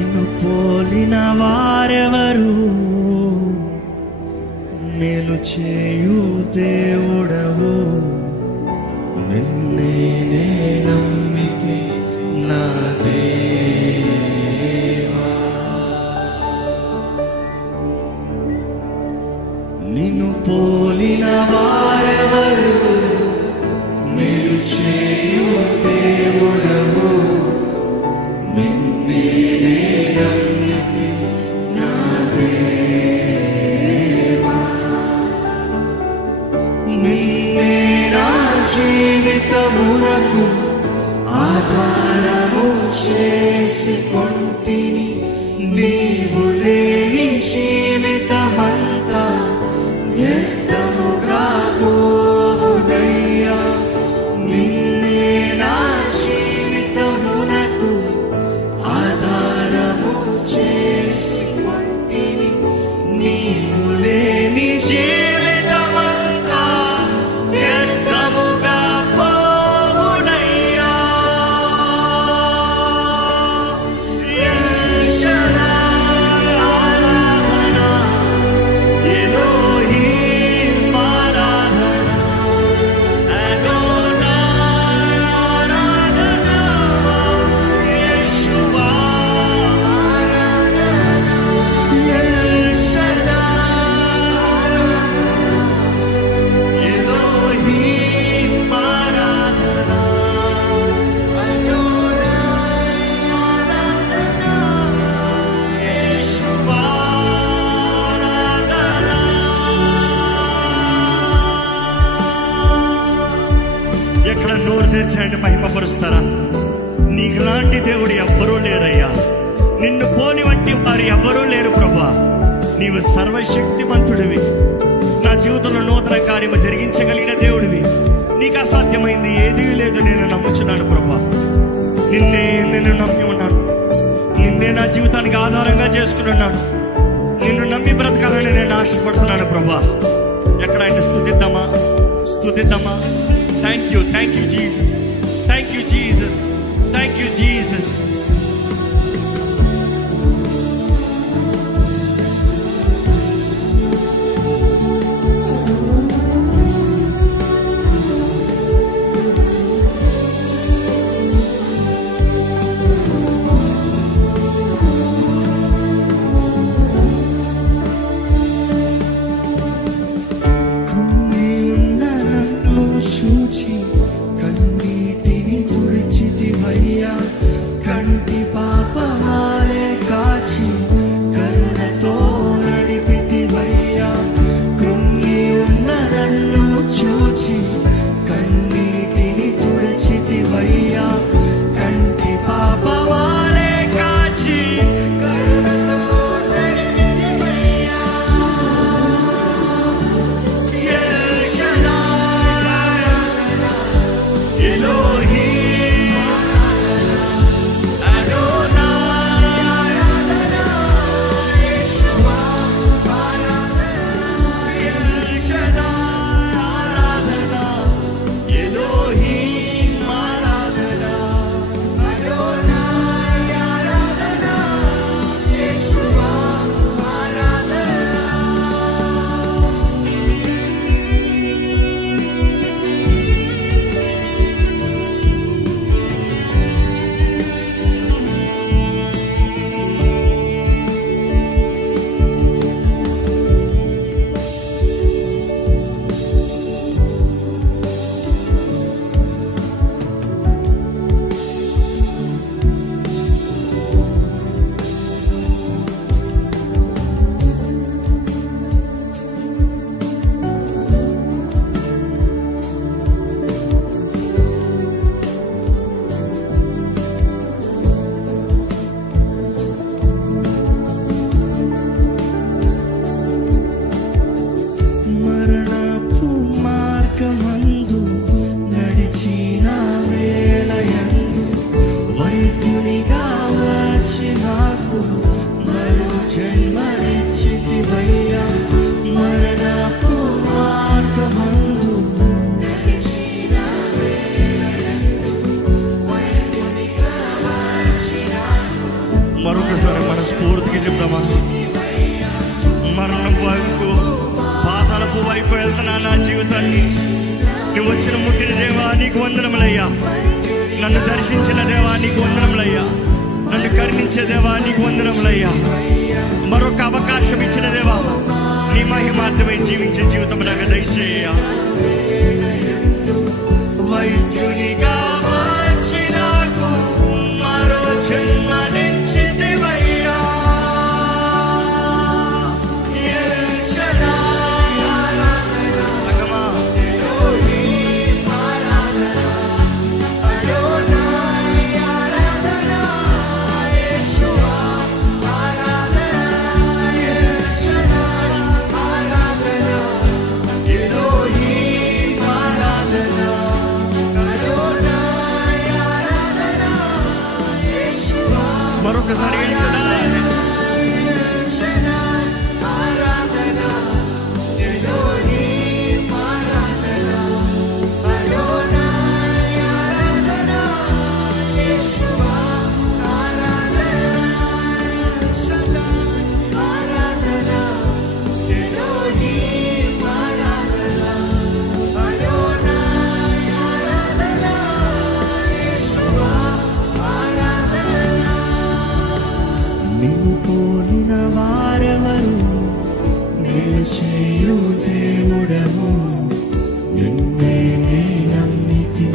నిన్ను పోలిన వారెవరు? మేలు చేయు దేవుడవు, నిన్నే నే నమ్మితి నా దేవా. నిన్ను పోలిన వారెవరు? మేలు చేయు దేవుడవు, నిన్నే నే నమ్మితి నా దేవా. నిన్నే నా జీవితమునకు ఆధారము చేసుకొంటిని. నీవు లేని జీవితమంతా వ్యర్థముగా పోవునయ్యా. నిన్నే నా జీవితమునకు ఆధారము చేసుకొంటిని. నీవు లేని జీవితమంతా వ్యర్థముగా పోవునయ్యా. ఎల్ షడాయ్ ఆరాధన, ఎలోహీం ఆరాధన, అదోనాయ్ ఆరాధన, యేషువా ఆరాధన, ఎల్ షడాయ్ ఆరాధన, ఎలోహీం ఆరాధన, అదోనాయ్ ఆరాధన, యేషువా ఆరాధన. ఎక్కడ నోరు తెరిచాయండి మహిమపరుస్తారా? నీకు లాంటి దేవుడు ఎవ్వరూ లేరయ్యా. నిన్ను పోని వంటి వారు ఎవ్వరూ లేరు ప్రభా. నీవు సర్వశక్తిమంతుడివి. నా జీవితంలో నూతన కార్యము జరిగించగలిగిన దేవుడివి. నీకు అసాధ్యమైంది ఏదీ లేదు. నేను నమ్ముచున్నాను ప్రభా. నిన్ను నమ్మి ఉన్నాను. నిన్నే నా జీవితానికి ఆధారంగా చేసుకుని ఉన్నాను. నిన్ను నమ్మి బ్రతకాలని నేను ఆశపడుతున్నాను ప్రభా. ఎక్కడ ఆయన స్తుతిద్దామా? స్తుతిద్దామా? Thank you, thank you Jesus, thank you Jesus, thank you Jesus. కృంగియున్న నన్ను చూచి కన్నీటిని తుడిచితివయ్యా. కంటి మరొకసారి మన స్ఫూర్తికి చెప్తామా? మరణం వైపు, పాతాళపు వైపు వెళ్తున్నా నా జీవితాన్ని. నువ్వు వచ్చిన ముట్టిన దేవా నీకు వందనములయ్యా. నన్ను దర్శించిన దేవా నీకు వందనములయ్యా. నన్ను కరుణించే దేవా నీకు వందనములయ్యా. మరొక అవకాశం ఇచ్చిన దేవా, నీ మహిమార్థమై జీవించే జీవితం నాకు దయచేయ. వైద్యునిగా వచ్చి నాకు మరో జన్మనిచ్చితివయ్యా. సంగమా మరొకసారి నిన్ను పోలిన వారెవరు, నేను చేయు దేవుడవు, నిన్నే నమ్మితి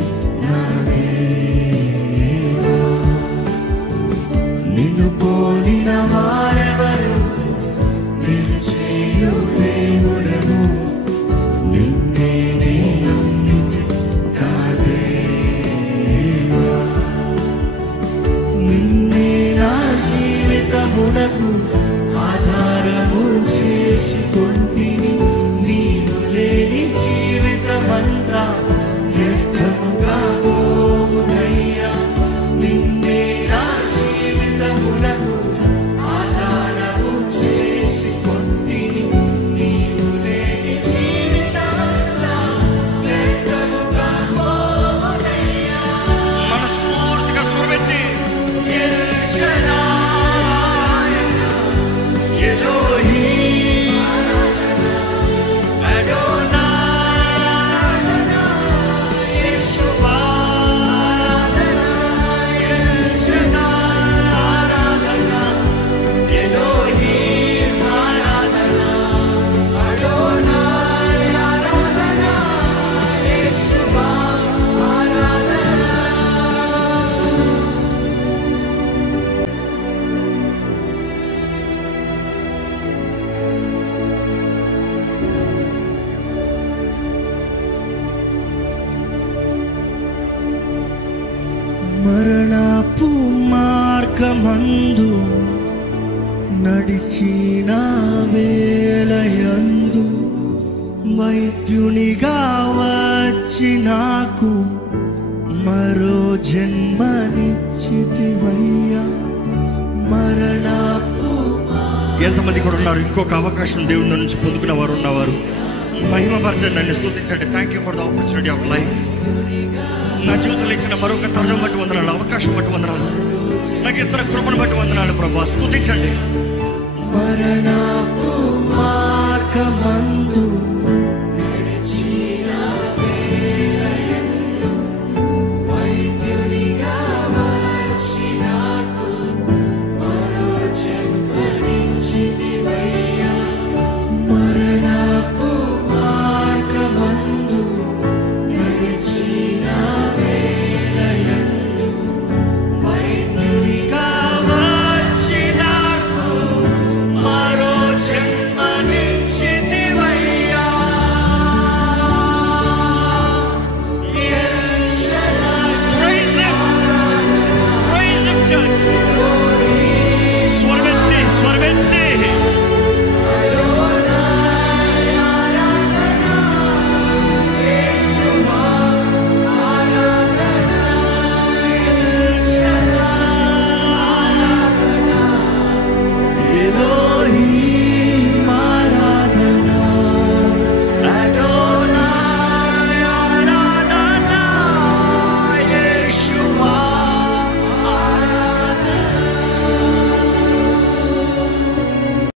నా దేవా. నిన్ను పోలిన వారెవరు, నేను చేయు దేవుడవు, నిన్నే నమ్మితి నా దేవా. నిన్నే నా జీవితమునకు ఆధారము చేసుకుంటిని. నీవు లేని జీవితమంతా వ్యర్థముగా పోవునయ్యా. నిన్నే నా జీవితమునకు ఆధారము చేసుకుంటిని. నీవు లేని జీవితమంతా వ్యర్థముగా పోవునయ్యా. మనస్ఫూర్తిగా స్వరమెత్తి మరణపు మార్గమందు నడిచిన వేళయందు వైద్యునిగా వచ్చి నాకు మరో జన్మనిచ్చితివయ్యా. మరణపు ఎంతమంది కూడా ఉన్నారు ఇంకొక అవకాశం దేవుని నుంచి పొందుకున్న వారు ఉన్నవారు? మహిమపరచండి, నన్ను స్తుతించండి. Thank you for the opportunity of life. నా జీవితంలో ఇచ్చిన మరొక తరుణం బట్టి వందనాలు, అవకాశం బట్టి వందనాలు, నాకు ఇస్తున్న కృపను బట్టి వందనాలు ప్రభా. స్తుతించండి. మరణపు